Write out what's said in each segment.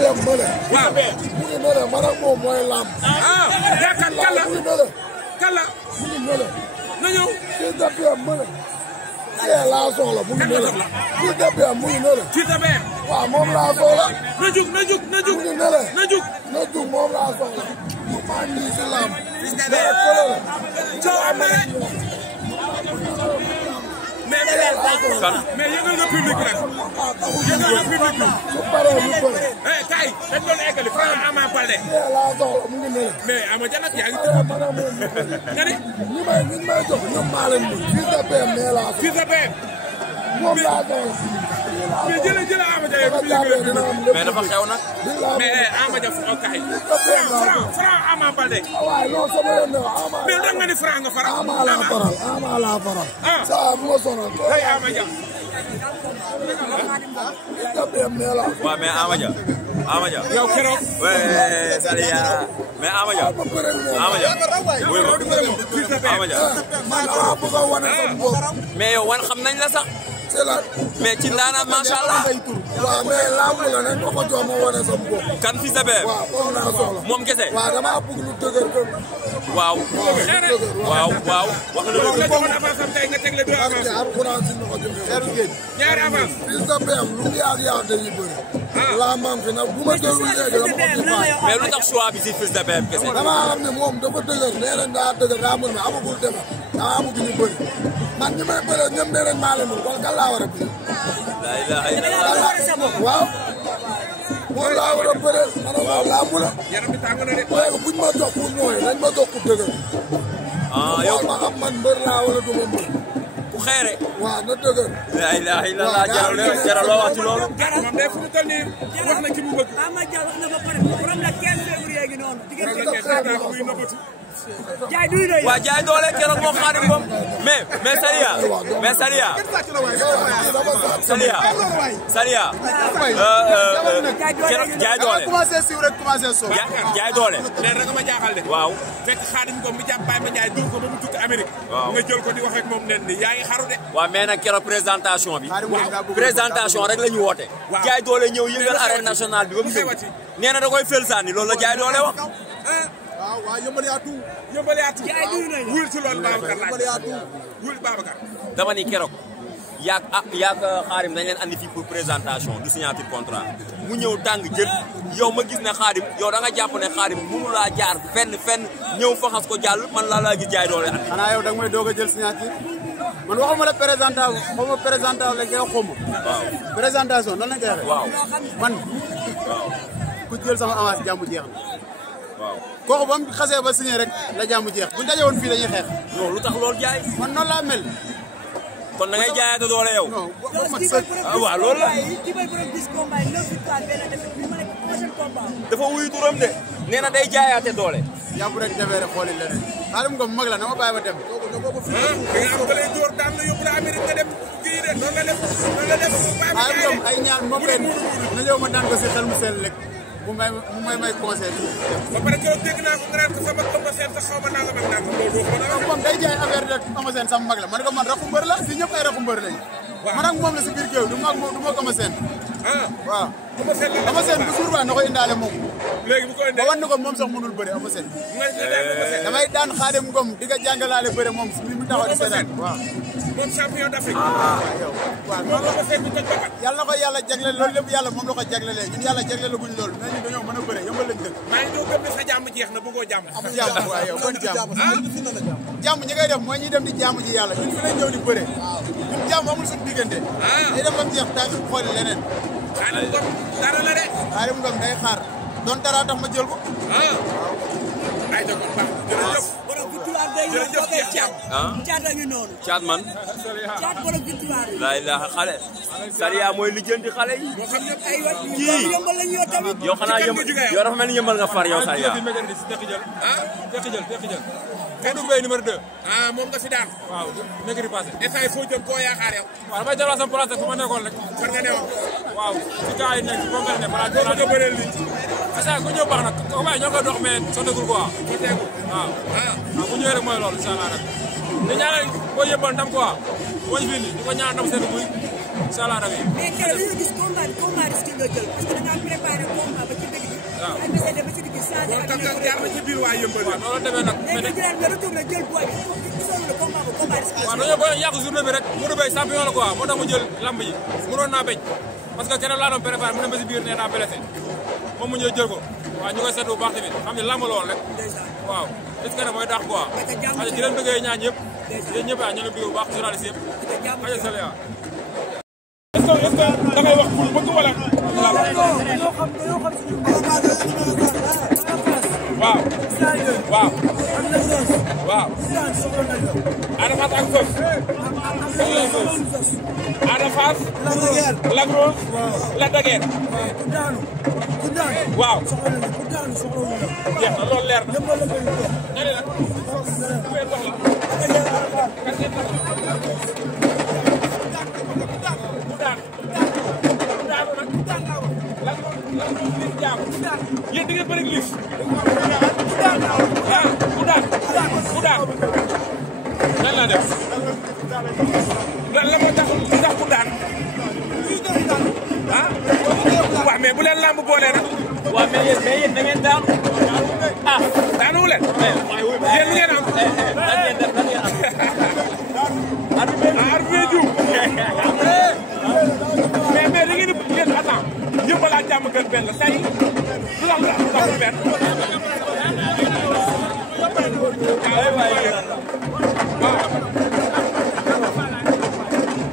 waaw mu ngi nële man ak moom mooy lamb. ah yaakaar kàlla mu ngi nële. kàlla mu ngi nële. na ñëw. Fils de BM mu ngi. laa soxla mu ngi nële. Fils de BM mu ngi nële. Fils de BM. waaw moom laa soxla. na jug na jug na jug mu ngi nële. na jug. na jug moom laa soxla. maa ngi si lamb. Fils de BM. coow am na rek. mais yëngal nga public bi nag. yëngal nga public bi. su paree ñu bëri. kay dañ doon eggali Franc Ama Baldé. laa soxla mu ngi nële. mais Ama Dia nag yaa ngi man ak moom ñu bëri. nga ni. ñi may jox ñoom maa leen mën. Fils de BM nee laa soxla. Fils de BM. moom laa soxla. mais jëlee Ama Dia dafa jàppee dina am lépp. mais dafa xew nag. mais Ama Dia kay. Franc Ama Baldé. waaw non sama yoon ne Ama. mais da nga ni Franc nga faral. Ama laa faral Ama laa faral. saa bu ma sonal. hey Ama Dia. waaw mais Ama Dia. Ama Dia. yow keroog. Saliya mais Ama Dia. Ama Dia. wuy ma Ama Dia. man dama bëgg a wane sama bopp. mais yow wan xam nañ la sax. c'est la. mais ci ndaanaan macha allah. waaw mais lamb la nañ ma ko jox ma wane sama bopp. kan Fils de BM. waaw moom laa soxla. moom kese. waaw damaa bëgg lu dëgër gën. waaw. waaw waaw. wax nga nga dëgg. joxoon avance am tey nga tegle deux avance. alxuraan si ma ko joxee. ñaari avance. Fils de BM lu mu yaag dañuy bëri. lambam fi nag bu ma jëlul léegi dama ko ci bàyyi. mais lu tax choix bi si Fils de BM kese. damaa xam ne moom dafa dëgër nee nañ daa dëgër daa mën mais amagul defe daa amagul ñu bëri man ñi may bëree ñoom nee nañ maa leen mën kon kan laa war a bëri. la ilaha illallah. waaw. moom laa war a bëree. waaw laa mun a. yaram bi tàng na de. léegi buñ ma jox pour ñooy nañ ma jox ku dëgër. yow ma xam man mbër laa wala du ma mbër. ku xeere. waaw na dëgër. la ilaha illallah jaral loo wax ci loolu. moom day fu mu toll nii wax na ki mu bëgg. Ama Dia wax na ba pare borom la 15 février gi noonu. jaay duy doy. waa jaay doole keroog moo xaadim moom mais Saliya keroog jaay doole. jaay doole. leen rek ma jaaxal de. waaw. fekk xaadim ko mu jàpp Baye ma Ndiaye dóor ko ba mu tukki Amérique. waaw nga jël ko di wax ak moom nen ni yaa ngi xaru de. waaw mais nag keroog présentation bi. présentation rek la ñu woote. jaay doole ñëw yëngal arène nationale bi ba mu ñëw. nee na da koy fël sànni loolu la jaay doole wax. waaw yëmbal yaa tuut. yëmbal yaa tuut. jaay duy doy. wul ci loolu Babacar laaj. yëmbal yaa tuut. wul Babacar. dama ni keroog yaak xaadim dañ leen andi fii pour présentation du signature contrat mu ñëw tàng jël yow ma gis ne xaadim yow da nga jàpp ne xaadim mënu laa jaar fenn ñëw faxas ko jàll man laa gis jaay doole andi. xanaa yow da nga may doog a jël signature man waxuma la présentation xaw ma présentation lañ koy xaw ma. waaw présentation noonu lañ koy waxee. waaw man. waaw ku jël sama avance jàmm jeex na. waaw kooku ba mu xasee ba signé rek la jàmm jeex buñ daje woon fii dañuy xeex. non lu tax loolu jaay. man noonu laa mel. kon da ngay jaayaate doole yow. non boo mat sëkk. waaw loolu la. dafa wuyu turam de. nee na day jaayaate doole. yàpp rek defee rek xooli leneen. xaaral nga mag la na ma bàyyi ba dem. nga am da lay door daan la yóbbu la Amérique nga dem kii de noonu la def noonu la def. xaaral nga ay ñaan moom benn na ñëw ma daan ko si xel mu sell rek mu may conseil bi. ba pare keroog dégg naa ko nga naan ko sama ëmb seen sax xaw ma nangam ak nangam loolu doo ko mën a wax. moom day jaay affaire rek ama seen sama mag la man ko man rakku mbër la fii ñëpp ay rakku mbër lañ. man ak moom la si biir géew du ma ama seen. waaw ama seen bu suur waa na ko indaale moom. léegi bu ko indee ba wan na ko moom sax mënul bëre ama seen. damay daan xaadim ngom di nga jàngalaale bëre moom li mu taxaw di seetaan waaw. moom champion d'Afrique. waaw loolu la ko fekk toj ba pat. yàlla na ko yàlla jagleel loolu lépp yàlla moom la ko jaglelee ñun yàlla jagleel guñ loolu mais ñun dañoo mën a bëre yëmbal lañ dëkk. maa ngi doon gëm ne sa jàmm jeex na bëggoo jàmm. jàmm waaw yow kon jàmm. jàmm ñi ngay def mooy ñuy dem di jàmm ji yàlla ñun fi lañ ñëw di bëre. ñun jàmm amul suñu diggante. day dem ba mu jeex tànk xool leneen. xaaral ngom dara la de. xaaral ngom day xaar doon dara tax ma jël ko. ay da kon baax jërëjëf. jërëjëf jeex Thiam. caat a ngi noonu. caat man. caat borom victoire bi. la ilaha xale. Saliya mooy lijjanti xale yi. moo xam ne ay wat kii yombal lañu yow tamit. yow xanaa yow dafa mel ni yëmbal nga far yow Saliya. Kodou Mbaye numéro 2. moom nga fi daan. waaw mercredi passé. instant yii foo jëm koo yaakaar yow. waaw damay delluwaat sama place fu ma nekkoon rek. fan nga newoon. waaw si gars yi nekk si moom ne balaa boo ko bëreel nii. parce que ku ñëw baax nag ko waaye ñoo koy dox mais sotagul quoi. soteegul. waaw waaw bu ñëwee rek mooy loolu incha allah rek. di ñaanal boo yëbbal ndam quoi boo ñu fi indi di ko ñaanal ndam seen buy incha allah rek. mais keroog dañoo gis combat risqué nga jël parce que da ngaa préparé combat waaw ay message ba ci digg saa boo tax nga jaar na ci biir waa yëmbal waaw noonu la demee nag léegi ñu naan nga retourné jël boy bi gisoon le combat bu combat waaw dañoo bëgg yàq journée bi rek Modou Bey champion la quoi moo tax mu jël lamb ji mënoon naa béj parce que keroog laa doon préparé mu dem ba si biir nee naa blessé moom mu ñëw jël ko waaw ñu koy seetlu bu baax tamit xam ne lamb la woon rek waaw est-ce que mooy daax quoi aja di leen bëggee ñaan ñëpp yéen ñëpp ñu leen bëgg bu baax journaliste yëpp aja sel yaa est-ce que da ngay wax pour bëgg wala waaw waaw waaw Ada Fass ak Zoss Ada Fass Lac Rose Lac de Guiers waaw jeex na loolu leer na nga ne nag yéen di ngeen bëri liif ah ku daan lan la def lan la moo tax ku daan ah waaw mais bu leen lamb boole nag waaw mais yéen da ngeen daanu ah daanuwu leen yéen lu ngeen am lan ngeen def lan ngeen am arbitre juum mais da ngeen di yéen attends yëpp laa jàmm gën benn la say lu tax benn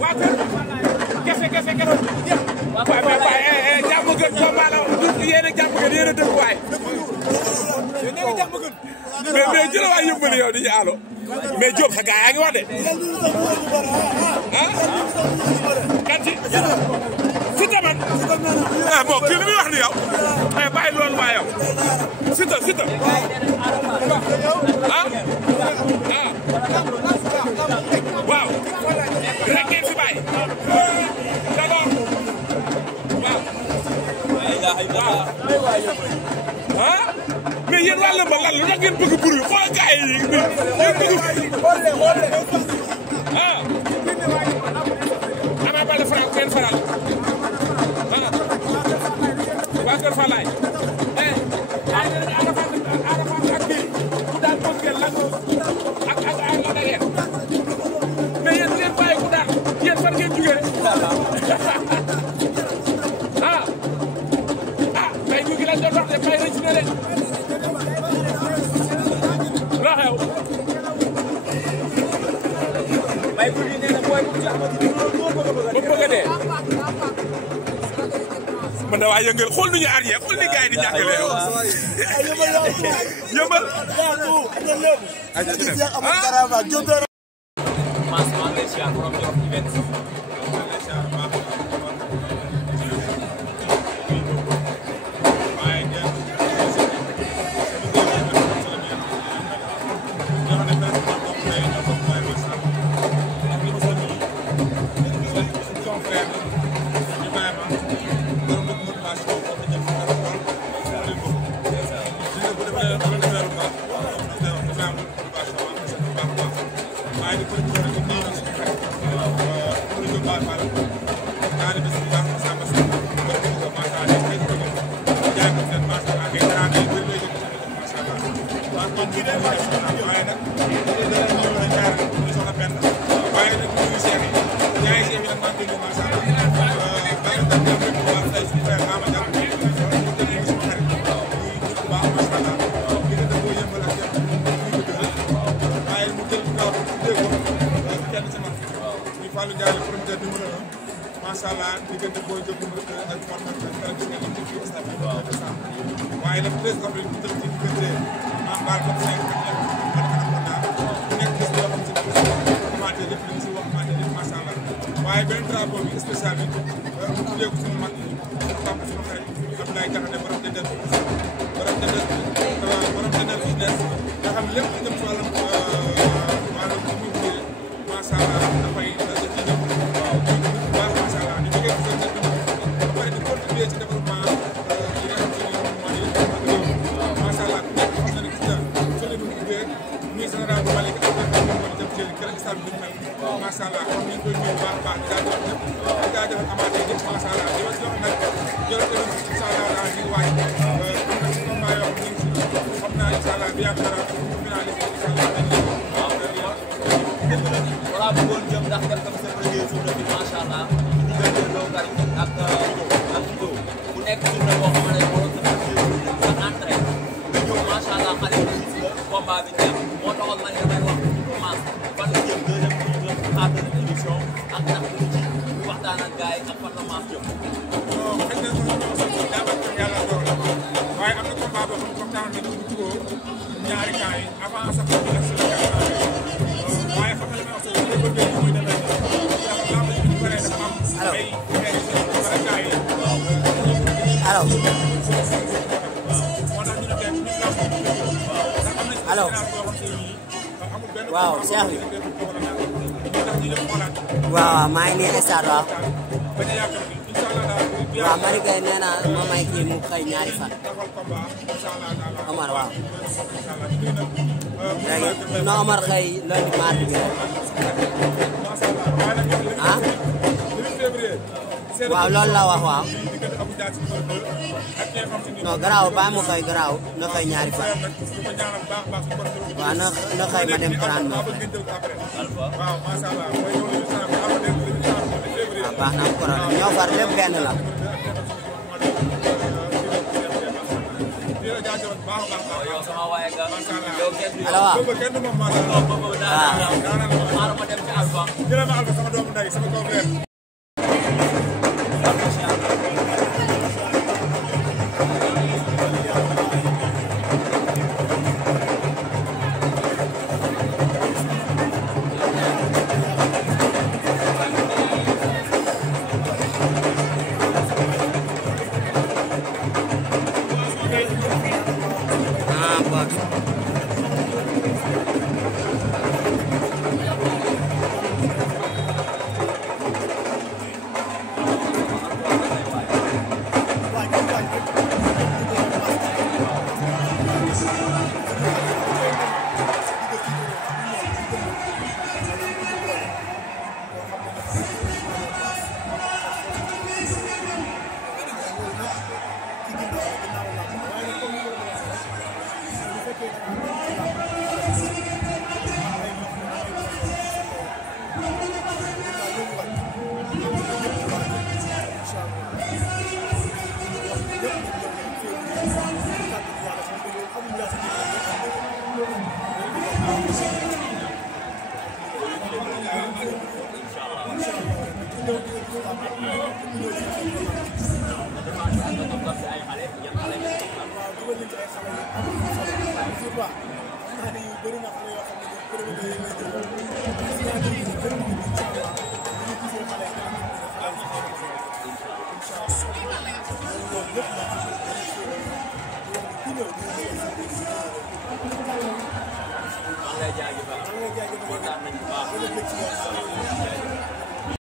waa kese waaye jàmm gën combat la yéen a jàmm gën yéen a dëkk waay mais jëla waay yëmbali yow di ñaalo mais Diop sa gars yaa ngi wax de ah kan ci Siteu man ah bon kii li muy wax ni yow mais bàyyi loolu waa yow Siteu ah waaw rek ngeen fi bàyyi d'abord waaw ah mais yéen waa Lëmbal lan la ndax ngeen bëgg buru xoolal gars yi ngeen bëgg ah Ama Baldé Franc ngeen faral ah waa Kër Falaye Ada Fass ak kii ku daan bëgg ngeen lan ak ay la dageen mais yéen ngeen bàyyi ku daan yéen fan ngeen jugee ah bay gu gi lañ doon wax de bay rëcc na leen loo xew bay bu ñu nee na booy bu ci amati ba bëgg a dee man da waa yëngal xool nu ñu arrière xool ni gars yi di ñàkkalee yow yëmbal Masalah diggante Boy Diop numéro 2 ak Format ak gis nga lim ci stade bi waaye le 13 avril bu tëb ci diggante Mame Balla Top 5 ak nekk gis loo xam si commenté lépp li ñu si wax commenté lépp macha allah waaye benn drapeau bi spécial bi mu tuddee ko suñu mag papa suñu xarit Abdoulaye Diakhaté borom Dendel business nga xam lépp lu jëm ci wàllum immobilier macha allah dafay ci développement yi nga xam ne mooy macha allah nekk xam na ne gis nga soo leen ubbee muy général bu Malick ak nga xam ne mooy jëm ci kër stade bi mel macha allah xam nañ koy nuyu baax a baax di jaajëfal ñëpp di jaajëfal amaatee ñëpp macha allah di wax si wax nag jërëjëf incha allah di waaj yàgg dara finalisé incha allah. voilà bëggoon jëm ndax def nga sa premier journée bi macha allah di diggante Lo Karim ak Mbow bu nekk journée boo xam ne moo doon sa entrée nga ñëw macha allah xale yi gis nga combat bi neex moo taxoon man damay wax commence fan nga jëm deuxième édition ak ndax ñu ci waxtaan ak gars yi ak fan la maas jëm. non xëy na yàlla dogal na waaye am na combat boo xam ne waxtaan nañu ko jubóo ñaari camps yi avant sax ñu def si waaye xam nga li ma wax sax bu dee muy demee ndax lamb ji bu bëree dafa am ay gars yi alors moo tax ñu ne tey ñu lamb alors waaw Cheikh bi waaw maa ngi nii stade waaw waaw Mari Gueye nee na ma may kii mu xëy ñaari fan Omar waaw léegi na Omar xëy lundi mardi bi ah waaw loolu la wax waaw non garaaw baa mu xëy garaaw na xëy ñaari fan waaw na xëy ma dem 39 waaw baax na am korona ñoo far lépp benn la allo waaw maa ngi lay jaajëfal kontaan nañu bu baax